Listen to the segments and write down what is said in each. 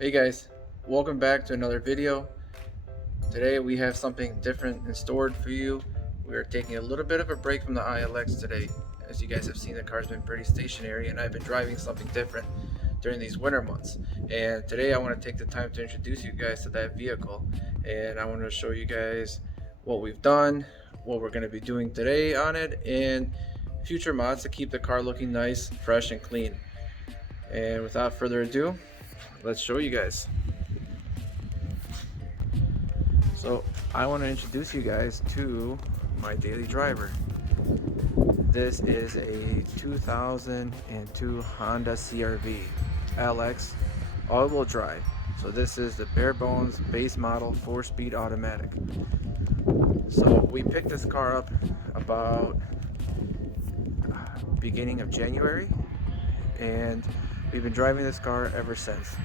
Hey guys, welcome back to another video. Today we have something different in store for you. We are taking a little bit of a break from the ILX today. As you guys have seen, the car's been pretty stationary and I've been driving something different during these winter months. And today I want to take the time to introduce you guys to that vehicle. And I want to show you guys what we've done, what we're going to be doing today on it, and future mods to keep the car looking nice, fresh, and clean. And without further ado, let's show you guys. So I want to introduce you guys to my daily driver. This is a 2002 Honda CRV LX all-wheel drive. So this is the bare bones base model 4-speed automatic. So we picked this car up about beginning of January, and we've been driving this car ever since.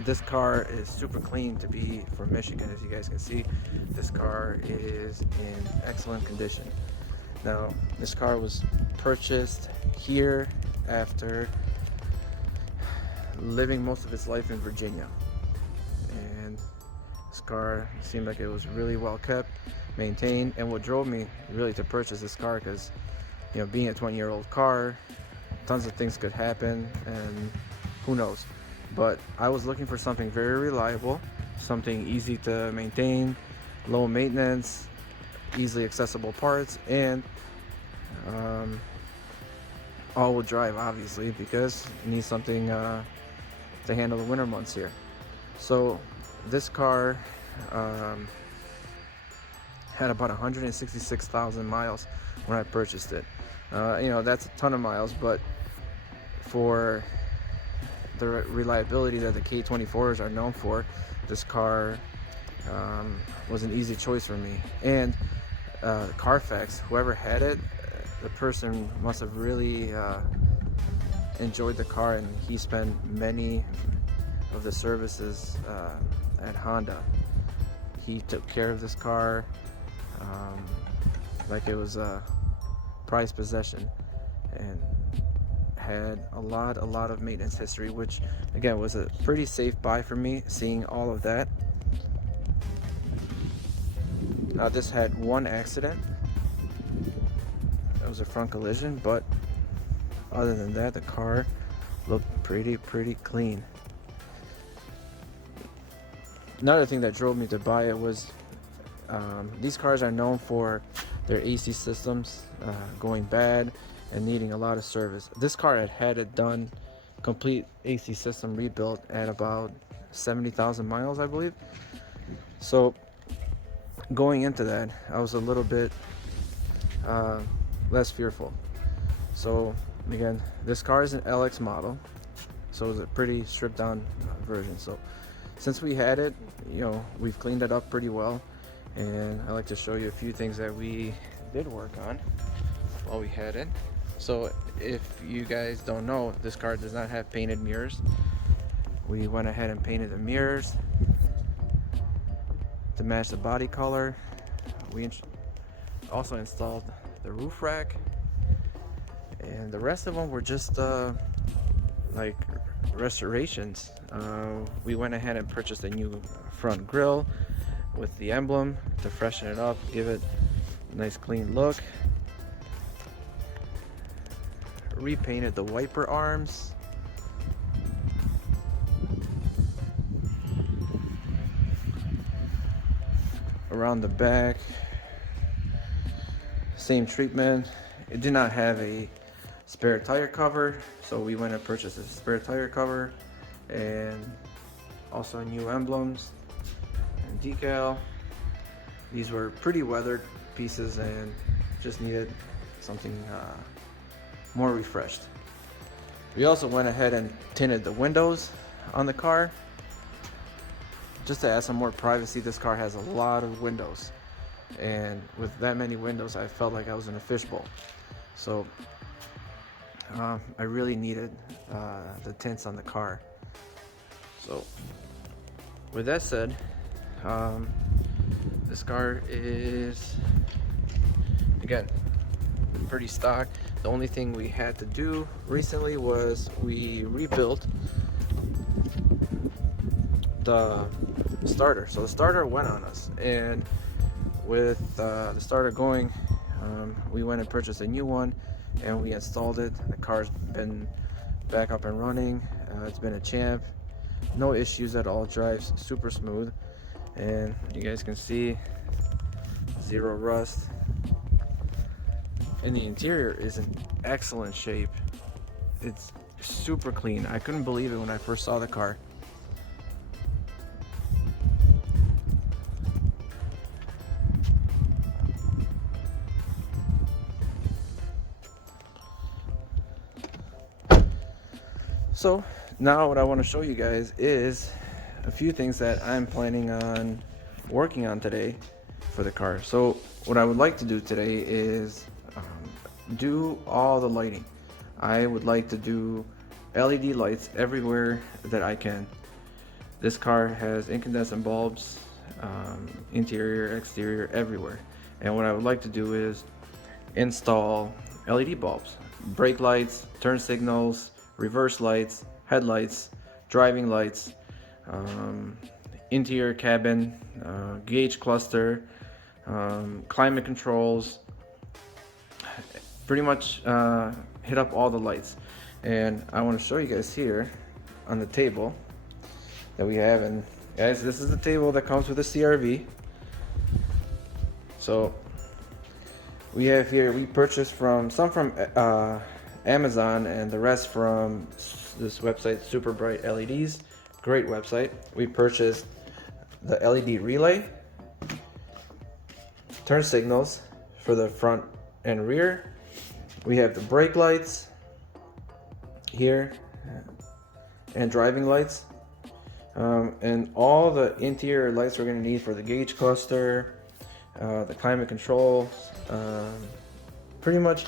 This car is super clean to be from Michigan. As you guys can see, this car is in excellent condition. Now, this car was purchased here after living most of its life in Virginia, and this car seemed like it was really well kept, maintained. And what drove me really to purchase this car, because being a 20-year-old car, tons of things could happen and who knows. But I was looking for something very reliable, something easy to maintain, low maintenance, easily accessible parts, and all-wheel drive, obviously, because you need something to handle the winter months here. So this car had about 166,000 miles when I purchased it. That's a ton of miles, but for the reliability that the K24s are known for, this car was an easy choice for me. And Carfax, whoever had it, the person must have really enjoyed the car, and he spent many of the services at Honda. He took care of this car like it was a prized possession, and had a lot of maintenance history, which again was a pretty safe buy for me, seeing all of that. Now, this had one accident. It was a front collision, but other than that, the car looked pretty clean. Another thing that drove me to buy it was these cars are known for their AC systems going bad and needing a lot of service. This car had it done, complete AC system rebuilt at about 70,000 miles, I believe. So going into that, I was a little bit less fearful. So again, this car is an LX model, so it's a pretty stripped down version. So since we had it, we've cleaned it up pretty well, and I like to show you a few things that we did work on while we had it. So if you guys don't know, this car does not have painted mirrors. We went ahead and painted the mirrors to match the body color. We also installed the roof rack, and the rest of them were just like restorations. We went ahead and purchased a new front grille with the emblem to freshen it up, give it a nice clean look. Repainted the wiper arms. Around the back, same treatment. It did not have a spare tire cover, so we went and purchased a spare tire cover, and also new emblems and decal. These were pretty weathered pieces and just needed something more refreshed. We also went ahead and tinted the windows on the car just to add some more privacy. This car has a lot of windows, and with that many windows, I felt like I was in a fishbowl. So I really needed the tints on the car. So with that said, this car is, again, pretty stock. The only thing we had to do recently was we rebuilt the starter. So the starter went on us, and with the starter going, we went and purchased a new one, and we installed it. The car's been back up and running. It's been a champ, no issues at all. Drives super smooth, and you guys can see zero rust, and the interior is in excellent shape. It's super clean. I couldn't believe it when I first saw the car. So now what I want to show you guys is a few things that I'm planning on working on today for the car. So what I would like to do today is do all the lighting. I would like to do LED lights everywhere that I can. This car has incandescent bulbs, interior, exterior, everywhere. And what I would like to do is install LED bulbs, brake lights, turn signals, reverse lights, headlights, driving lights, interior cabin, gauge cluster, climate controls, pretty much hit up all the lights. And I want to show you guys here on the table that we have. And guys, this is the table that comes with the CRV. So we have here, we purchased some from Amazon and the rest from this website, Super Bright LEDs. Great website. We purchased the LED relay, turn signals for the front and rear. We have the brake lights here and driving lights, and all the interior lights we're going to need for the gauge cluster, the climate control, pretty much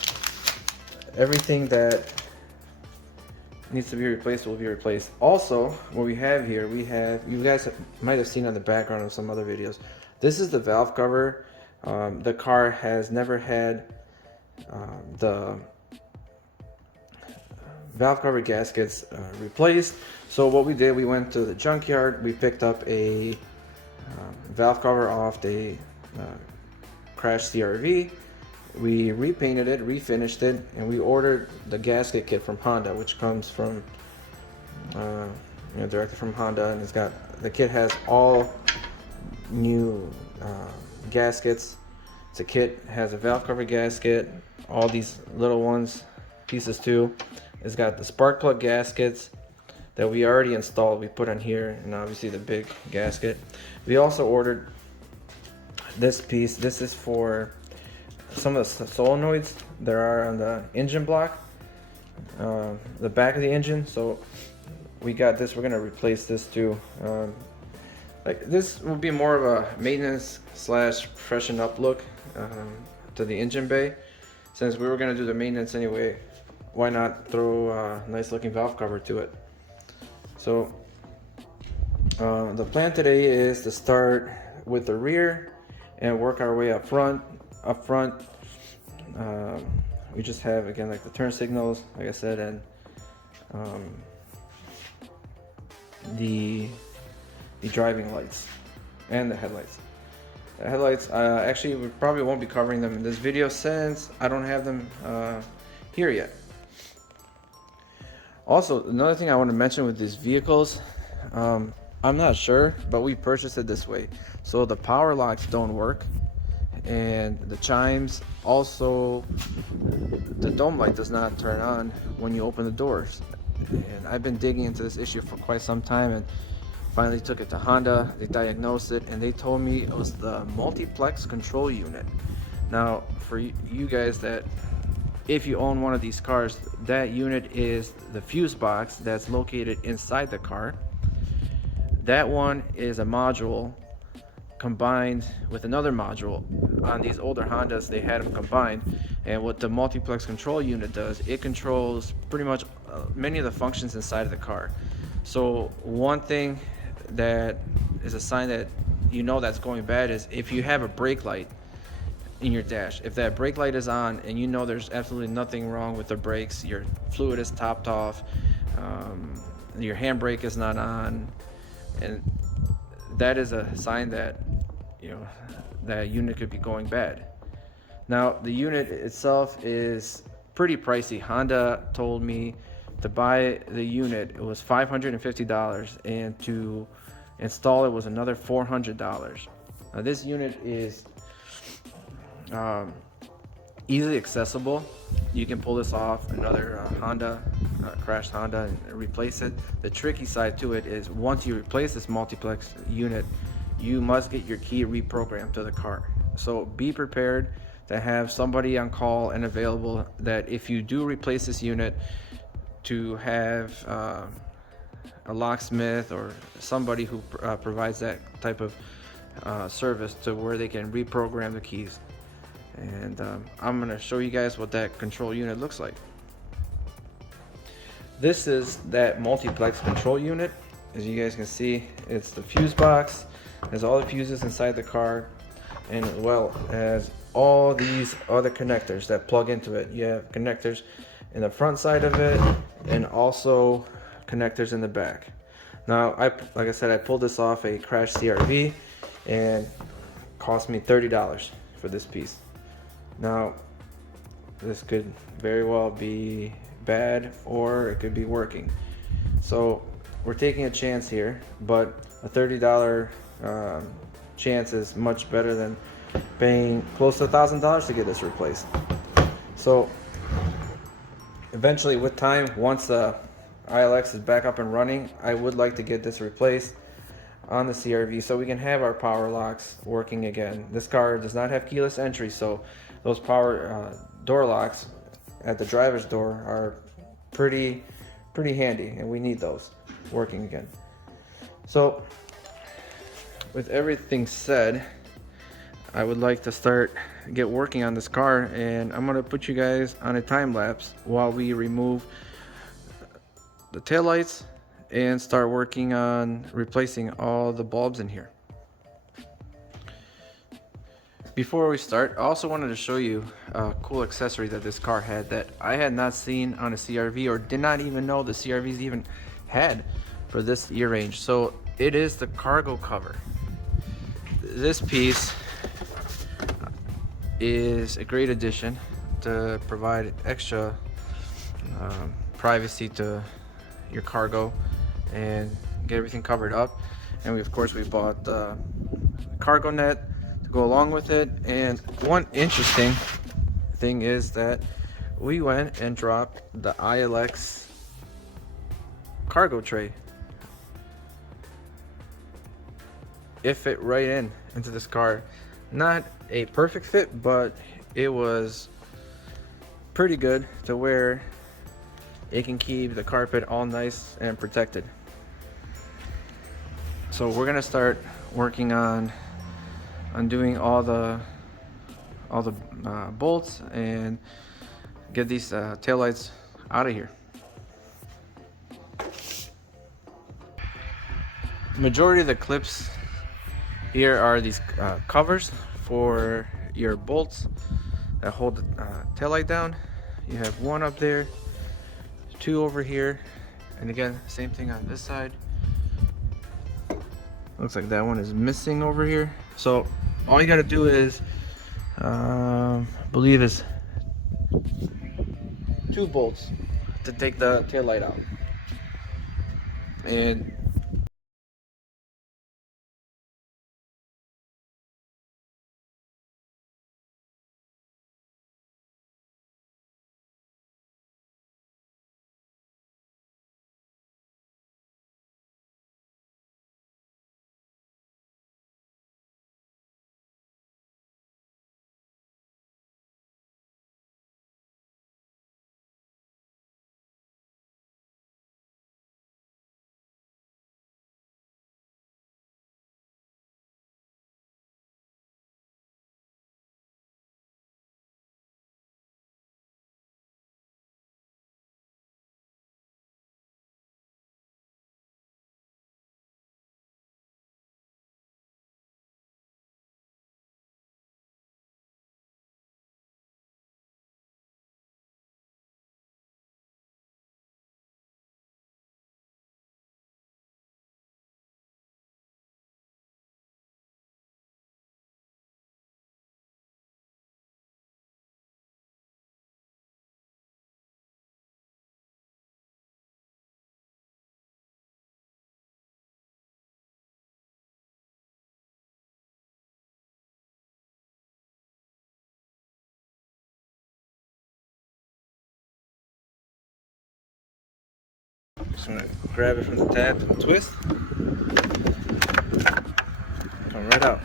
everything that needs to be replaced will be replaced. Also, what we have here, you guys might have seen on the background of some other videos, this is the valve cover. The car has never had the valve cover gaskets replaced. So what we did, we went to the junkyard, we picked up a valve cover off the crashed CRV. We repainted it, refinished it, and we ordered the gasket kit from Honda, which comes from directly from Honda, and the kit has all new gaskets. It's a kit, has a valve cover gasket, all these little pieces too. It's got the spark plug gaskets that we already installed, we put on here, and obviously the big gasket. We also ordered this piece. This is for some of the solenoids that are on the engine block, the back of the engine. So we got this, we're gonna replace this too. Like this will be more of a maintenance / freshen up look to the engine bay. Since we were gonna do the maintenance anyway, why not throw a nice looking valve cover to it? So the plan today is to start with the rear and work our way up front. We just have, again, like the turn signals, like I said, and the driving lights and the headlights. The headlights, actually, we probably won't be covering them in this video since I don't have them here yet. Also, another thing I want to mention with these vehicles, I'm not sure, but we purchased it this way. So the power locks don't work, and the chimes, also the dome light does not turn on when you open the doors. And I've been digging into this issue for quite some time, and finally took it to Honda. They diagnosed it, and they told me it was the Multiplex control unit. Now, for you guys that, if you own one of these cars, that unit is the fuse box that's located inside the car. That one is a module combined with another module. On these older Hondas, they had them combined, and what the Multiplex control unit does, it controls pretty much many of the functions inside of the car. So one thing that is a sign that you know that's going bad is if you have a brake light in your dash. If that brake light is on and you know there's absolutely nothing wrong with the brakes, your fluid is topped off, your handbrake is not on, and that is a sign that, you know, that unit could be going bad. Now, the unit itself is pretty pricey. Honda told me to buy the unit, it was $550, and to install it was another $400. Now, this unit is um, easily accessible. You can pull this off another Honda, crashed Honda, and replace it. The tricky side to it is once you replace this multiplex unit, you must get your key reprogrammed to the car. So be prepared to have somebody on call and available, that if you do replace this unit, to have a locksmith or somebody who provides that type of service to where they can reprogram the keys. And I'm going to show you guys what that control unit looks like. This is that multiplex control unit. As you guys can see, it's the fuse box. There's all the fuses inside the car, and as well as all these other connectors that plug into it. You have connectors in the front side of it, and also connectors in the back. Now, like I said, I pulled this off a crashed CRV, and it cost me $30 for this piece. Now, this could very well be bad, or it could be working. So we're taking a chance here, but a $30 chance is much better than paying close to $1,000 to get this replaced. So eventually, with time, once the ILX is back up and running, I would like to get this replaced on the CRV so we can have our power locks working again. This car does not have keyless entry, so those power door locks at the driver's door are pretty handy, and we need those working again. So with everything said, I would like to get working on this car, and I'm gonna put you guys on a time lapse while we remove the taillights and start working on replacing all the bulbs in here. Before we start, I also wanted to show you a cool accessory that this car had that I had not seen on a CRV, or did not even know the CRVs even had for this year range. So it is the cargo cover. This piece is a great addition to provide extra privacy to your cargo and get everything covered up. And we bought the cargo net to go along with it. And one interesting thing is that we went and dropped the ILX cargo tray. It fit right into this car. Not a perfect fit, but it was pretty good to where it can keep the carpet all nice and protected. So we're gonna start working on undoing all the bolts and get these taillights out of here. Majority of the clips here are these covers for your bolts that hold the taillight down. You have one up there, two over here, and again, same thing on this side. Looks like that one is missing over here. So all you gotta do is, believe is 2 bolts to take the taillight out. And gonna grab it from the tab and twist. Come right out.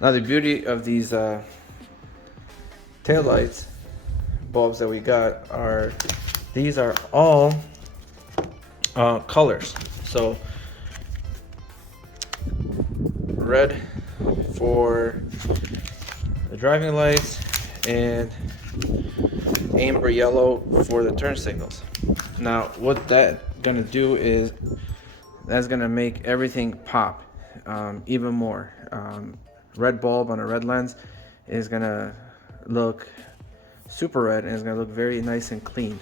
Now the beauty of these taillights bulbs that we got are, these are all colors. So red for the driving lights and amber yellow for the turn signals. Now what that's gonna do is that's gonna make everything pop even more. Red bulb on a red lens is gonna look super red and it's gonna look very nice and clean.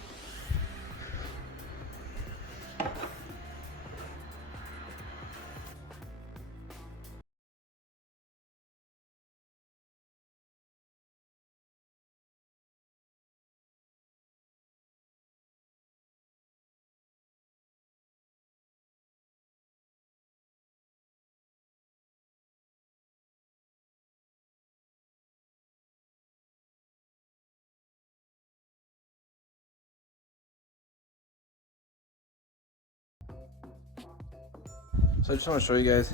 So I just want to show you guys,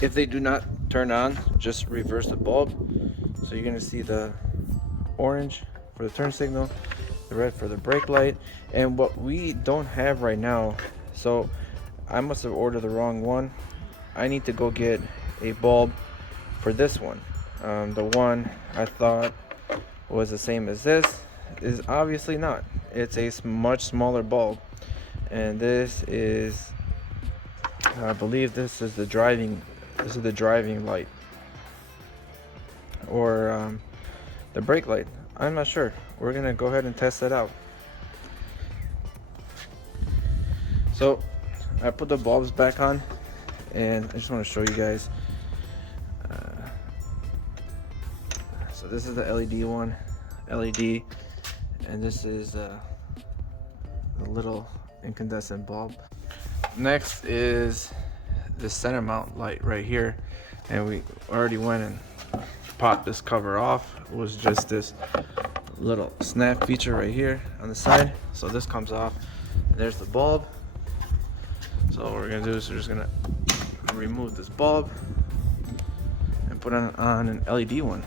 if they do not turn on, just reverse the bulb. So you're going to see the orange for the turn signal, the red for the brake light, and what we don't have right now, so I must have ordered the wrong one. I need to go get a bulb for this one. The one I thought was the same as this is obviously not. It's a much smaller bulb, and this is, I believe this is the driving light, or the brake light. I'm not sure. We're gonna go ahead and test it out. So I put the bulbs back on, and I just want to show you guys. So this is the LED one, LED, and this is the little incandescent bulb. Next is the center mount light right here, and we already went and popped this cover off. It was just this little snap feature right here on the side, so this comes off. There's the bulb. So what we're gonna do is we're just gonna remove this bulb and put on an LED one.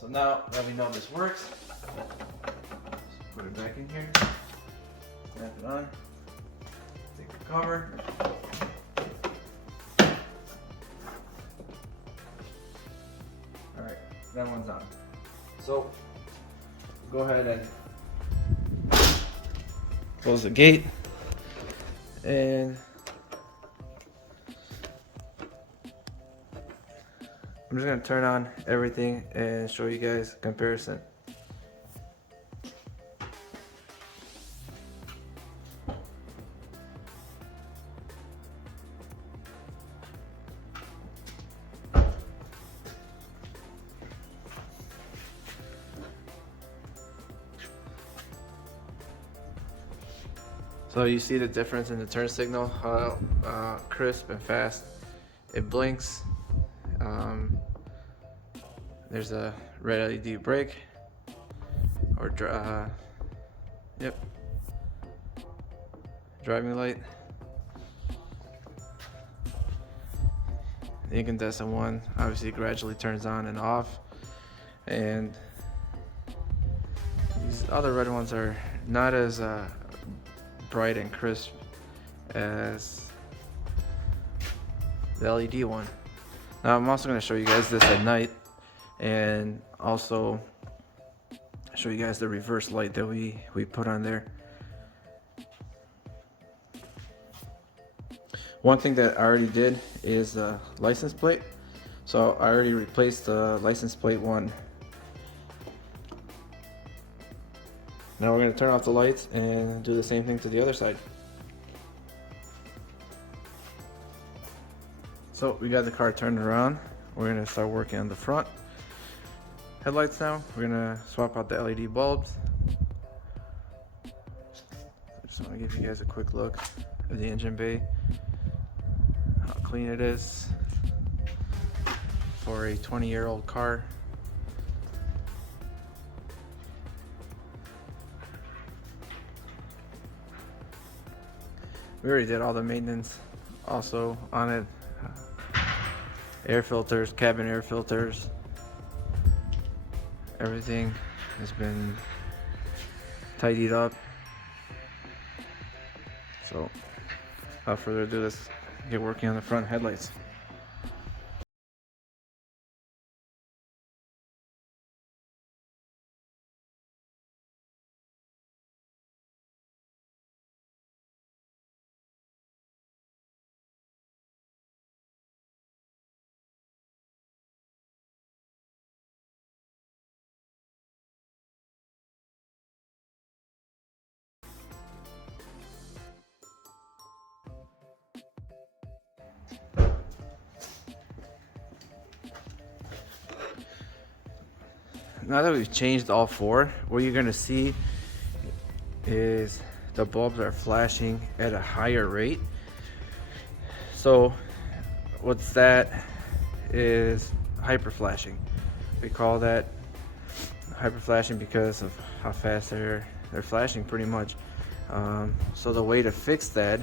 So now that we know this works, let's put it back in here, snap it on, take the cover, alright, that one's on. So go ahead and close the gate, and I'm just going to turn on everything and show you guys a comparison. So you see the difference in the turn signal, how crisp and fast it blinks. There's a red LED brake, or driving light. The incandescent one obviously gradually turns on and off, and these other red ones are not as bright and crisp as the LED one. Now I'm also going to show you guys this at night, and also show you guys the reverse light that we put on there. One thing that I already did is the license plate. So I already replaced the license plate one. Now we're going to turn off the lights and do the same thing to the other side. So we got the car turned around. We're going to start working on the front headlights now. We're going to swap out the LED bulbs. I just want to give you guys a quick look of the engine bay. How clean it is for a 20-year-old car. We already did all the maintenance also on it. Air filters, cabin air filters, everything has been tidied up. So without further ado, let's get working on the front headlights. Now that we've changed all four, what you're gonna see is the bulbs are flashing at a higher rate. So what's that is hyper flashing. We call that hyper flashing because of how fast they're flashing pretty much. So the way to fix that,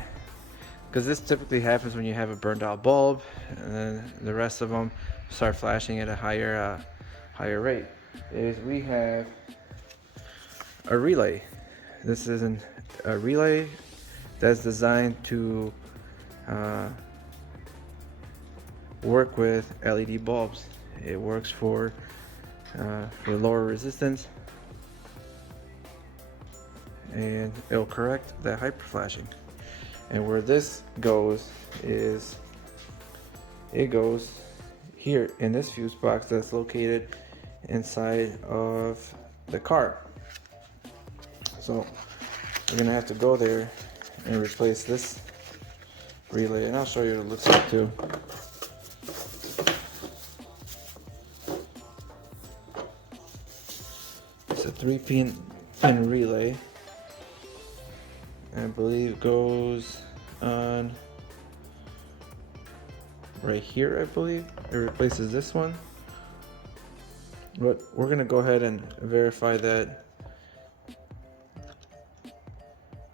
because this typically happens when you have a burned out bulb and then the rest of them start flashing at a higher rate, is we have a relay. This is a relay that's designed to work with LED bulbs. It works for lower resistance, and it'll correct that hyper flashing. And where this goes is it goes here in this fuse box that's located inside of the car. So we're gonna have to go there and replace this relay, and I'll show you what it looks like too. It's a 3-pin relay. I believe goes on right here. I believe it replaces this one, but we're gonna go ahead and verify that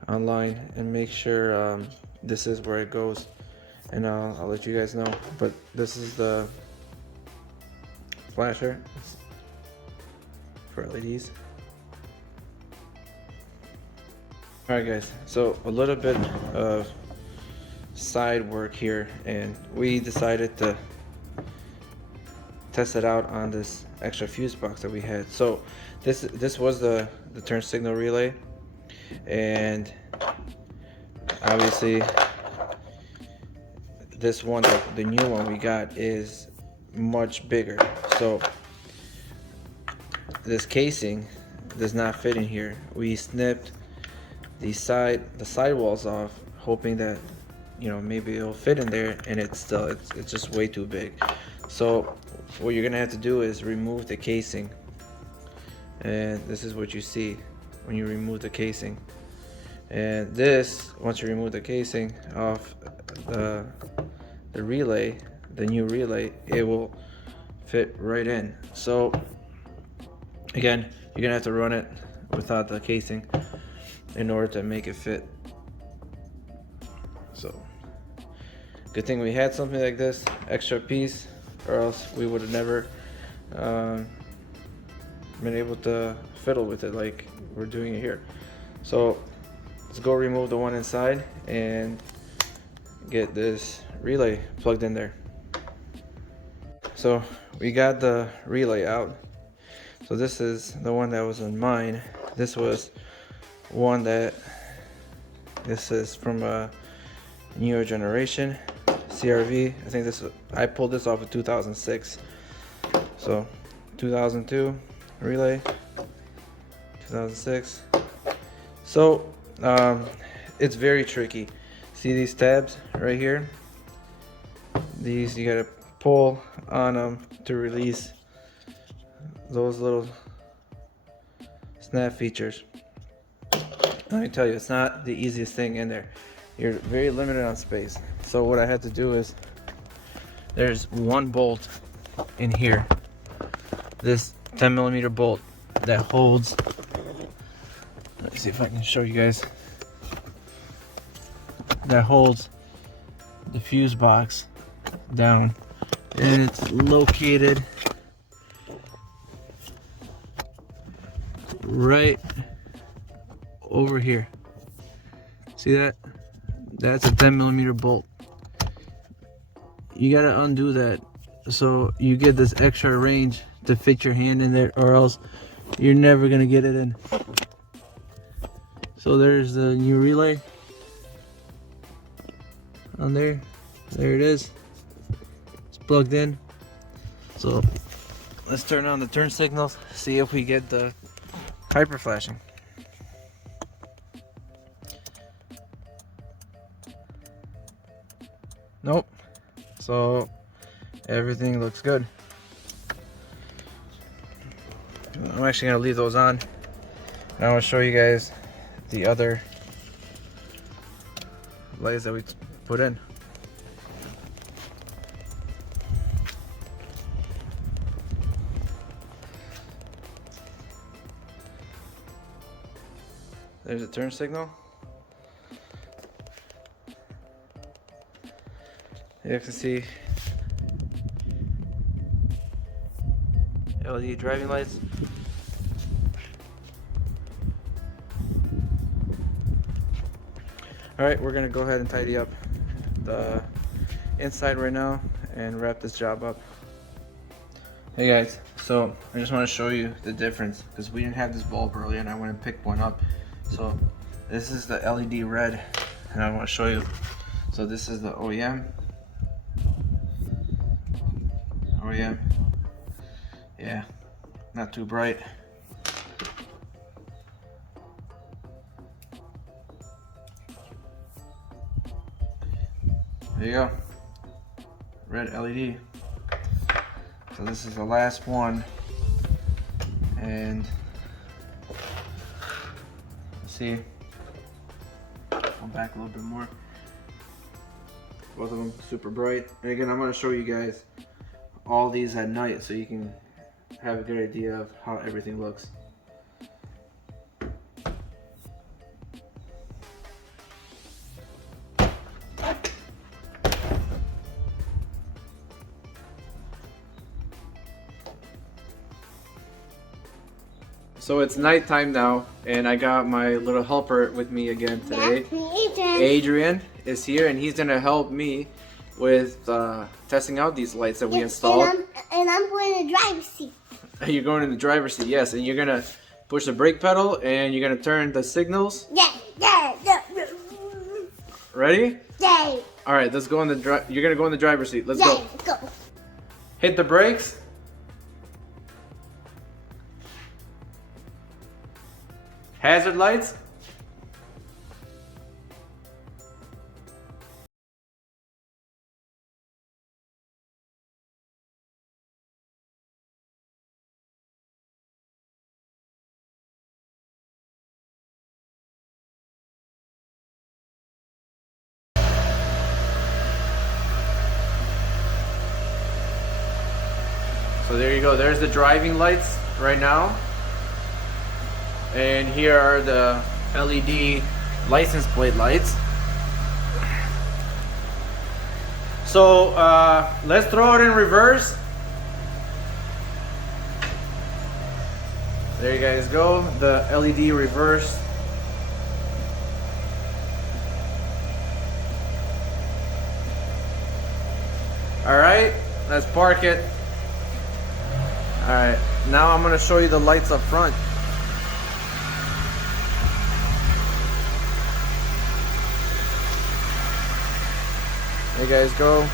online and make sure this is where it goes, and I'll let you guys know. But this is the flasher for LEDs. Alright guys, so a little bit of side work here, and we decided to test it out on this extra fuse box that we had. So this was the turn signal relay, and obviously this one, the new one we got, is much bigger. So this casing does not fit in here. We snipped the side walls off, hoping that, you know, maybe it'll fit in there, and it's just way too big. So what you're gonna have to do is remove the casing, and this is what you see when you remove the casing. And this, once you remove the casing off the relay, the new relay, it will fit right in. So again, you're gonna have to run it without the casing in order to make it fit. So good thing we had something like this extra piece, or else we would have never been able to fiddle with it like we're doing it here. So let's go remove the one inside and get this relay plugged in there. So we got the relay out. So this is the one that was in mine. This was one that, this is from a newer generation, CRV. I think this, I pulled this off of 2006. So 2002 relay, 2006. So it's very tricky. See these tabs right here? These, you gotta pull on them to release those little snap features. Let me tell you, it's not the easiest thing in there. You're very limited on space. So what I had to do is, there's one bolt in here, this 10mm bolt that holds, let's see if I can show you guys, that holds the fuse box down, and it's located right over here. See that? That's a 10mm bolt. You gotta undo that so you get this extra range to fit your hand in there, or else you're never gonna get it in. So there's the new relay on there. There it is. It's plugged in. So let's turn on the turn signals, see if we get the hyper flashing. Nope. So everything looks good. I'm actually gonna leave those on. Now I'll show you guys the other lights that we put in. There's a turn signal. You can see LED driving lights. Alright, we're gonna go ahead and tidy up the inside right now and wrap this job up. Hey guys, so I just want to show you the difference because we didn't have this bulb earlier and I went and picked one up. So this is the LED red and I want to show you. So this is the OEM. Yeah, not too bright. There you go, red LED. So this is the last one, and let's see, go back a little bit more. Both of them super bright. And again, I'm going to show you guys all these at night so you can have a good idea of how everything looks. So it's nighttime now, and I got my little helper with me again today. Adrian is here, and he's gonna help me with testing out these lights that we installed. And I'm going in the driver's seat. You're going in the driver's seat, yes, and you're gonna push the brake pedal, and you're gonna turn the signals. Yeah. Ready? Yeah. All right, let's go in the you're gonna go in the driver's seat. Let's go. Go. Hit the brakes. Hazard lights. So there you go, there's the driving lights right now. And here are the LED license plate lights. So let's throw it in reverse. There you guys go, the LED reverse. All right, let's park it. All right, Now I'm going to show you the lights up front. There you guys go.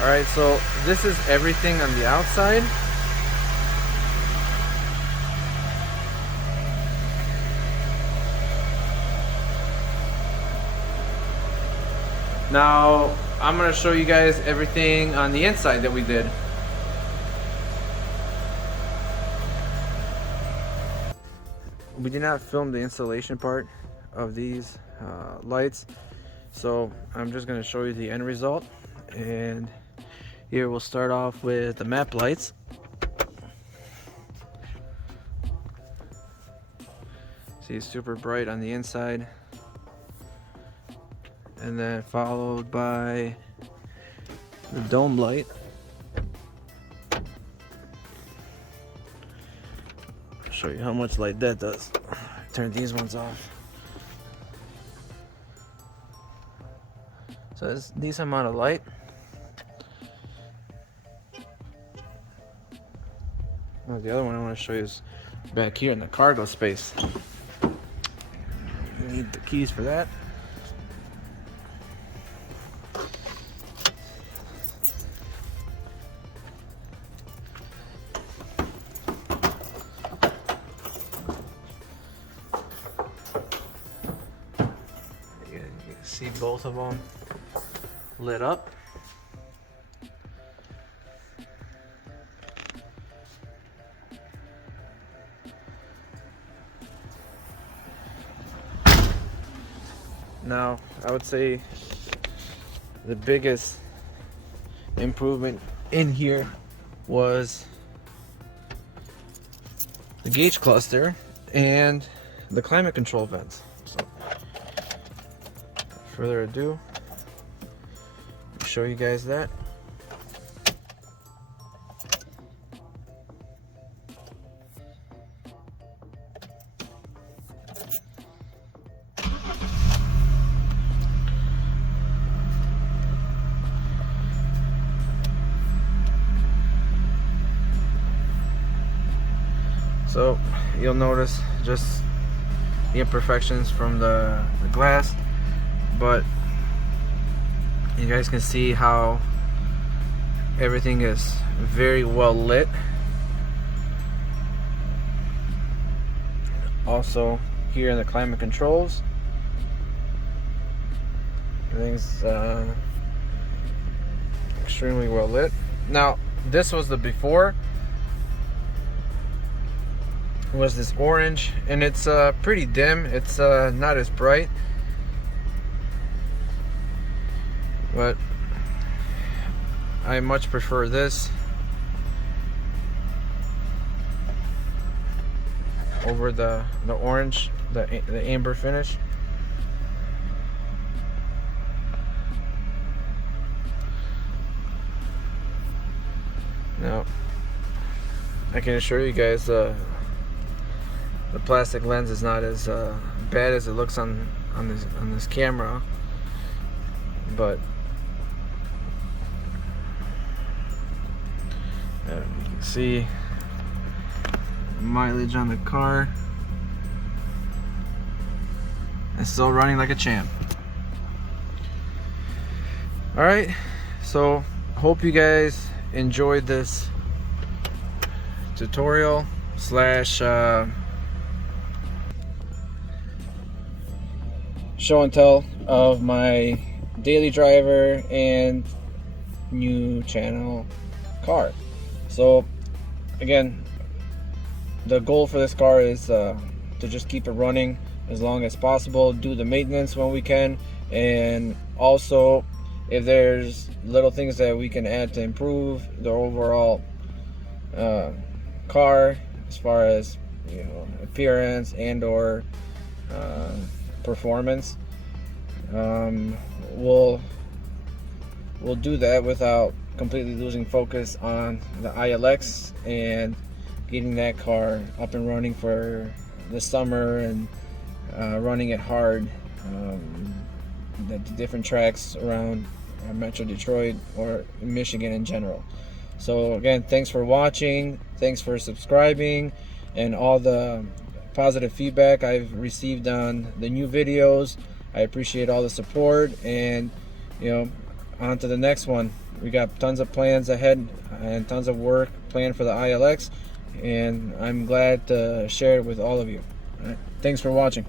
Alright, so this is everything on the outside. Now, I'm going to show you guys everything on the inside that we did. We did not film the installation part of these lights, so I'm just going to show you the end result. And here we'll start off with the map lights. See, it's super bright on the inside. And then followed by the dome light. I'll show you how much light that does. Turn these ones off. So it's a decent amount of light. Well, the other one I want to show you is back here in the cargo space. You need the keys for that. You can see both of them lit up. Now, I would say the biggest improvement in here was the gauge cluster and the climate control vents. So, without further ado, I'll show you guys that. So you'll notice just the imperfections from the glass, but you guys can see how everything is very well lit. Also here in the climate controls, everything's extremely well lit. Now this was the before. Was this orange, and it's pretty dim. It's not as bright, but I much prefer this over the orange, the amber finish. Now I can assure you guys the plastic lens is not as bad as it looks on this camera, but you can see mileage on the car. It's still running like a champ. Alright, so hope you guys enjoyed this tutorial slash show and tell of my daily driver and new channel car. So again, the goal for this car is to just keep it running as long as possible, do the maintenance when we can, and also if there's little things that we can add to improve the overall car as far as, you know, appearance and or performance, we'll we'll do that without completely losing focus on the ILX and getting that car up and running for the summer and running it hard, the different tracks around Metro Detroit or Michigan in general. So again, thanks for watching, thanks for subscribing, and all the positive feedback I've received on the new videos. I appreciate all the support, and on to the next one. We got tons of plans ahead and tons of work planned for the ILX, and I'm glad to share it with all of you. All right. Thanks for watching.